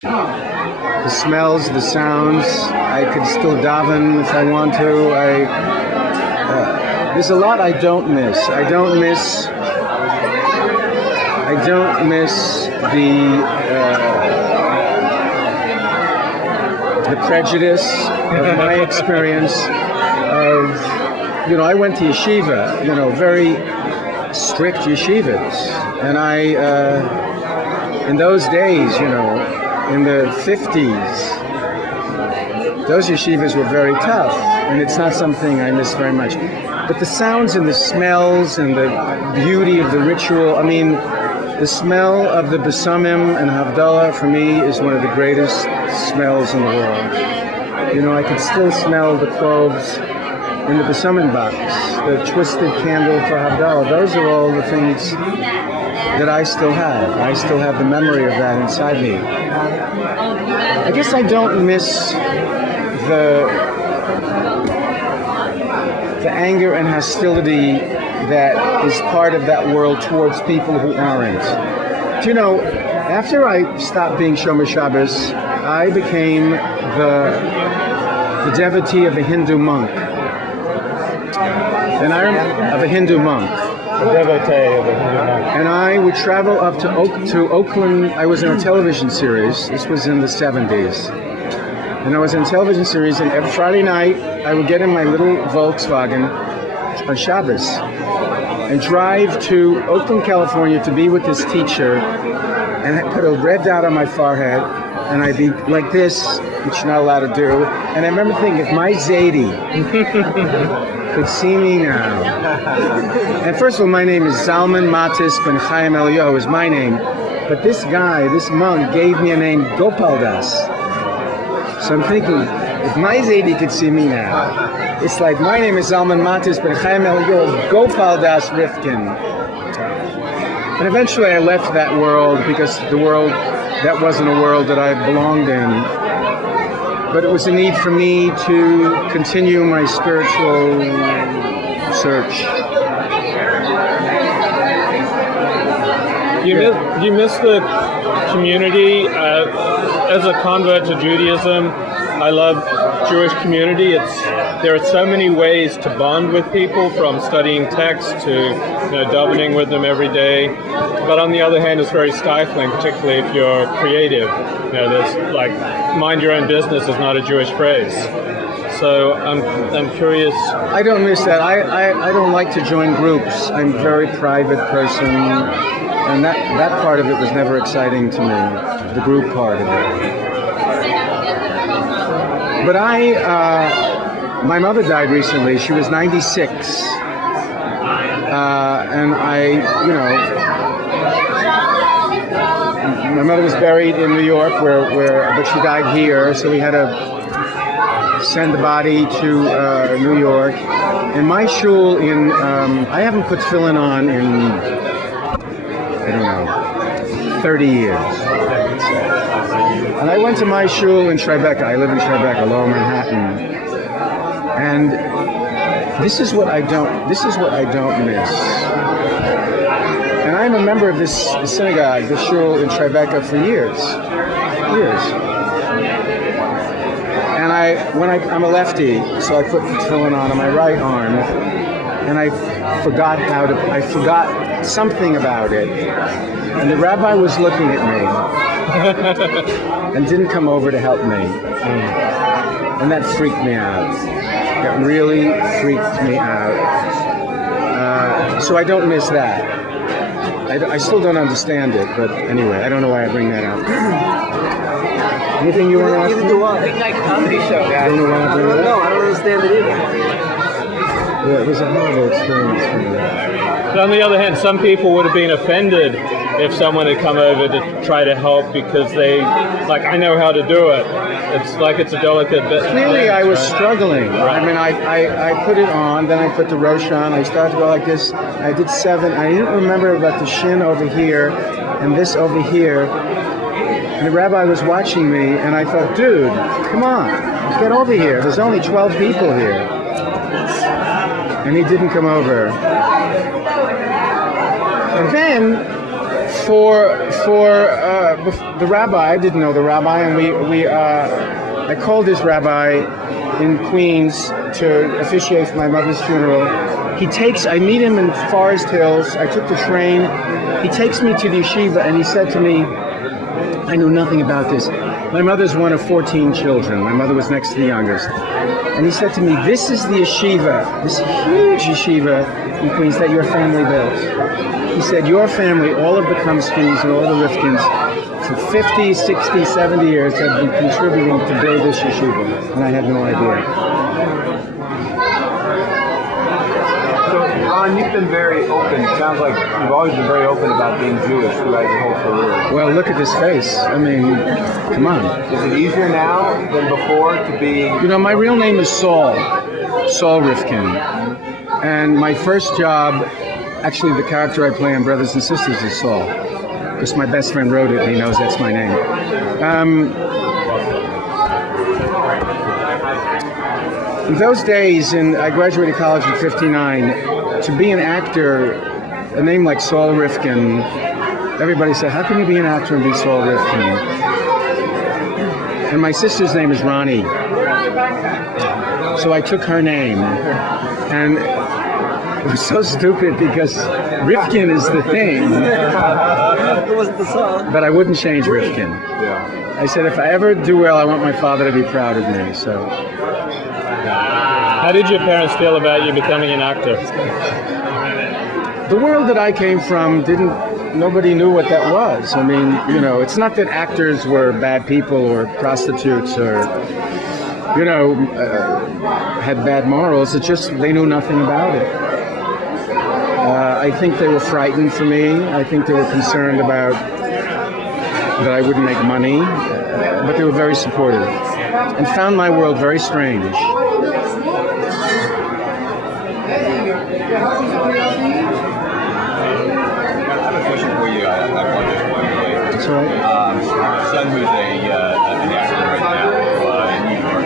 The smells, the sounds. I could still daven if I want to. There's a lot I don't miss. I don't miss the prejudice of my experience of, I went to yeshiva, very strict yeshivas, and in those days, in the 50s, those yeshivas were very tough, and it's not something I miss very much. But the sounds and the smells and the beauty of the ritual, the smell of the besamim and Havdalah for me is one of the greatest smells in the world. I could still smell the cloves in the besamim box, the twisted candle for Havdalah. Those are all the things that I still have. I still have the memory of that inside me. I guess I don't miss the anger and hostility that is part of that world towards people who aren't. After I stopped being Shomer Shabbos, I became the devotee of a Hindu monk. And of a Hindu monk. A devotee of a Hindu monk. And I would travel up to Oakland. I was in a television series. This was in the 70s. And I was in a television series, and every Friday night, I would get in my little Volkswagen on Shabbos and drive to Oakland, California to be with this teacher, and I put a red dot on my forehead, and I'd be like this, which you're not allowed to do. And I remember thinking, if my Zadie could see me now. And first of all, my name is Zalman Matis Ben Chaim Eliyahu is my name, but this guy, this monk, gave me a name, Gopaldas. So I'm thinking, if my Zadie could see me now, it's like, my name is Zalman Matis Ben Chaim Eliyahu, Gopaldas Rifkin. And eventually I left that world because that wasn't a world that I belonged in. But it was a need for me to continue my spiritual search. You miss the community. As a convert to Judaism, I love Jewish community. There are so many ways to bond with people, from studying text to davening with them every day. But on the other hand, it's very stifling, particularly if you're creative. There's like, mind your own business is not a Jewish phrase. So I'm curious. I don't miss that. I don't like to join groups. I'm a very private person, and that part of it was never exciting to me, the group part of it. But my mother died recently. She was 96. And my mother was buried in New York, but she died here, so we had to send the body to New York. And my shul I haven't put tefillin on in, 30 years. And I went to my shul in Tribeca. I live in Tribeca, Lower Manhattan. And this is what I don't miss. And I'm a member of this synagogue, this shul in Tribeca for years. And I'm a lefty, so I put the tefillin on my right arm, and I forgot something about it. And the rabbi was looking at me and didn't come over to help me. And that freaked me out. That really freaked me out. So I don't miss that. I still don't understand it, but anyway, I don't know why I bring that up. Anything you want to ask me? Neither do I. Big night comedy show, guys. I don't understand it either. Yeah, it was a horrible experience for me. But on the other hand, some people would have been offended if someone had come over to try to help because I know how to do it. It's like it's a delicate bit. Clearly, I was struggling. Right. I put it on, then I put the rosh on. I started to go like this. I did 7. I didn't remember about the shin over here and this over here. And the rabbi was watching me, and I thought, dude, come on, get over here. There's only 12 people here. And he didn't come over. And then the rabbi, I didn't know the rabbi, and I called this rabbi in Queens to officiate my mother's funeral. I meet him in Forest Hills. I took the train. He takes me to the yeshiva, and he said to me, I knew nothing about this. My mother's one of 14 children. My mother was next to the youngest. And he said to me, this is the yeshiva, this huge yeshiva in Queens that your family built. He said, your family, all of the Kumskins and all the Rifkins, for 50, 60, 70 years have been contributing to build this yeshiva. And I had no idea. Ron, you've been very open. It sounds like you've always been very open about being Jewish throughout your whole career. Well, look at this face. I mean, come on. Is it easier now than before to be... You know, my real name is Saul Rifkin. And my first job, actually the character I play in Brothers and Sisters is Saul. Because my best friend wrote it and he knows that's my name. In those days, I graduated college in '59, to be an actor, a name like Saul Rifkin, everybody said, how can you be an actor and be Saul Rifkin? And my sister's name is Ronnie. So I took her name. And it was so stupid because Rifkin is the thing. It wasn't the song. But I wouldn't change Rifkin. I said, if I ever do well, I want my father to be proud of me. So. How did your parents feel about you becoming an actor? The world that I came from nobody knew what that was. I mean, you know, it's not that actors were bad people or prostitutes or, you know, had bad morals. It's just they knew nothing about it. I think they were frightened for me. I think they were concerned about that I wouldn't make money, but they were very supportive and found my world very strange. I have a question for you. I apologize for you later. That's all right. My son, who's an actor right now in New York,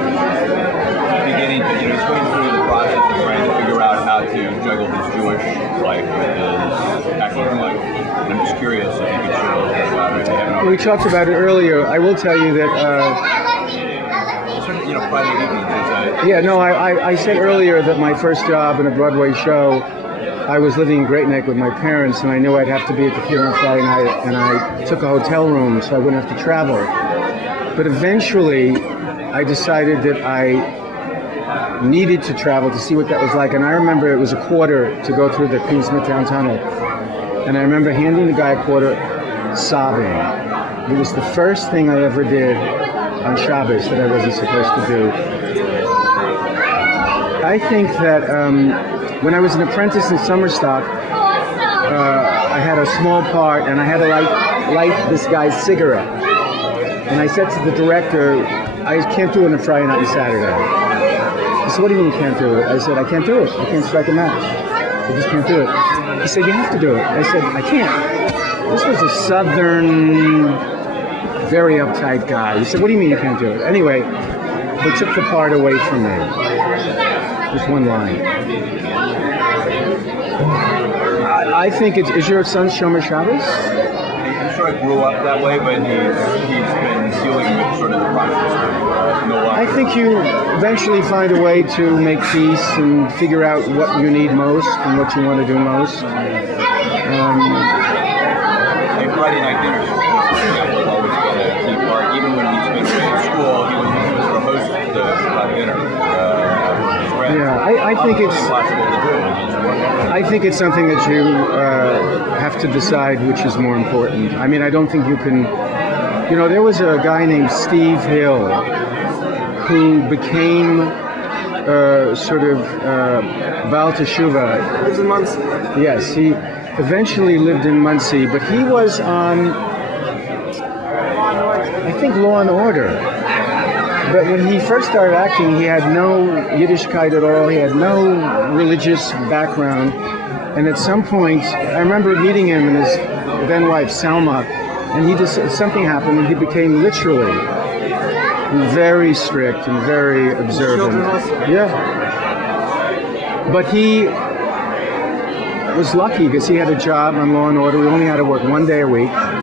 beginning to, he's going through the process of trying to figure out how to juggle his Jewish life with his acting life. And I'm just curious if you could share a little bit about it. If you haven't already. We talked about it earlier. I will tell you that. Friday evenings. Yeah, no, I said earlier that my first job in a Broadway show, I was living in Great Neck with my parents, and I knew I'd have to be at the theater on Friday night, and I took a hotel room so I wouldn't have to travel. But eventually, I decided that I needed to travel to see what that was like, and I remember it was a quarter to go through the Queens Midtown Tunnel, and I remember handing the guy a quarter, sobbing. It was the first thing I ever did on Shabbos that I wasn't supposed to do. I think that when I was an apprentice in Summerstock, I had a small part and I had to light this guy's cigarette. And I said to the director, I can't do it on a Friday night and Saturday. He said, what do you mean you can't do it? I said, I can't do it. I can't strike a match. I just can't do it. He said, you have to do it. I said, I can't. This was a southern, very uptight guy. He said, what do you mean you can't do it? Anyway, they took the part away from me. Just one line. I think is your son Shomer Shabbos? I'm sure I grew up that way, but he's been dealing with sort of the process of no longer. I think you eventually find a way to make peace and figure out what you need most and what you want to do most. Friday night dinners was always been a key part. Even when he's been in school, he was sort of host the Friday dinner. Yeah, I think it's something that you have to decide which is more important. I mean, I don't think you can. You know, there was a guy named Steve Hill who became sort of Baal Teshuvah. He lives in Muncie. Yes, he eventually lived in Muncie, but he was on, I think, Law and Order. But when he first started acting, he had no Yiddishkeit at all. He had no religious background. And at some point, I remember meeting him and his then wife, Salma, and he just, something happened and he became literally very strict and very observant. Yeah. But he was lucky because he had a job on Law and Order. We only had to work 1 day a week.